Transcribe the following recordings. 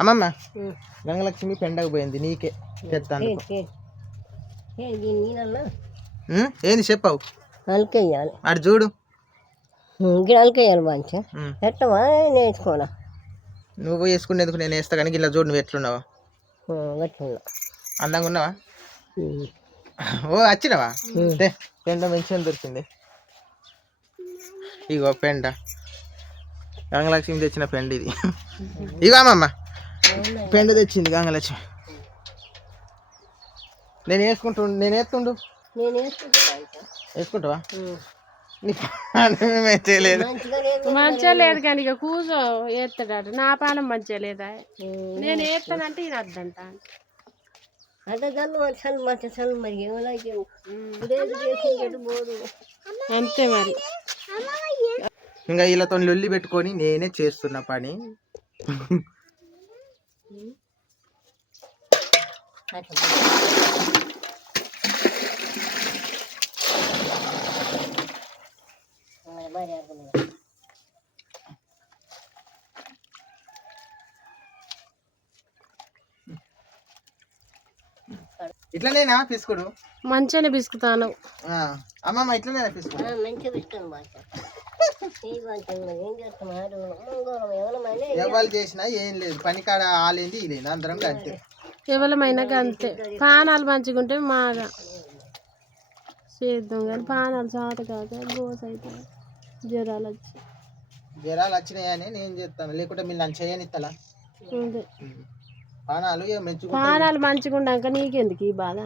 అమ్మమ్మ గంగలక్ష్మి పెండకు పోయింది నీకే తెస్తాను. ఏంది చెప్పావు? అలకేయాలి అటు చూడు. అలకేయాలి మంచిగా ఎట్టవా నేర్చుకోనా? నువ్వు వేసుకునేందుకు నేను వేస్తా కానీ ఇలా చూడు నువ్వు ఎట్లున్నావా? ఎట్లున్నా అందంగా ఉన్నావా? ఓ వచ్చినావా? పెండ మంచిగా దొరికింది. ఇగో పెండ గంగలక్ష్మి తెచ్చిన పెండ ఇది. ఇగో అమ్మమ్మ పెండ తెచ్చింది గంగలక్ష్మి. నేను వేస్తుండు వేసుకుంటావా? చేయలేదు మంచిగా లేదు కానీ ఇక కూర్చో వేస్తాడట. నా పానం మంచిగా లేదా? నేను వేస్తానంటే ఈయన వద్దంట. అంతే మరి. ఇంకా వీళ్ళతో లొల్లి పెట్టుకొని నేనే చేస్తున్న పని. ఇట్లనేనా పిసుకుడు? మంచిగానే పిసుకుతాను అమ్మమ్మ. ఇట్లనేనా పిసుకుడు? ఎవరు చేసినా ఏం లేదు, పని కాడ ఆలేంది ఇదేంది అందరం అంతే. ఎవరమైనా అంతే. పానాలు మంచిగా ఉంటే మాగా చేద్దాం కానీ పానాలు చాత కాక గోస అయితే జ్వరాలు వచ్చినాయని నేను చేస్తాను, లేకుంటే మీరు నన్ను చేయనిస్తలా? పానాలు మంచిగా ఉన్నాక నీకెందుకు ఈ బాధ?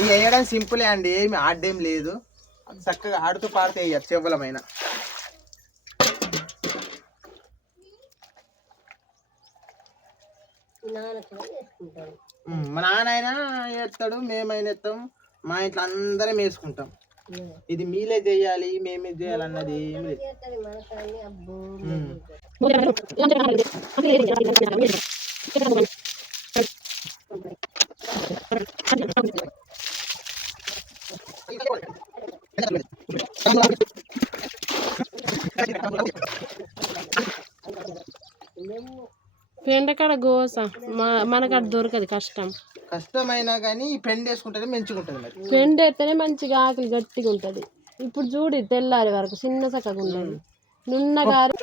ఇక వేయడం సింపులే అండి, ఏమి ఆడేం లేదు. చక్కగా ఆడుతూ పాడుతూ వేయచ్చు చెవులమైన. మా నాన్న వేస్తాడు, మేమైనా వేస్తాం, మా ఇంట్లో అందరం వేసుకుంటాం. ఇది మీలే చేయాలి మేమే చేయాలి అన్నది ఏం లేదు. పెండకాడ గోస మనకాడ దొరకదు, కష్టమైనా కానీ పెండ వేసుకుంటేనే మంచిగా ఉంటుంది. మరి పెండ వేస్తేనే మంచిగా ఆకలి గట్టిగా ఉంటుంది. ఇప్పుడు చూడు తెల్లారి వరకు చిన్న చక్కగా ఉండదు నున్నగారు.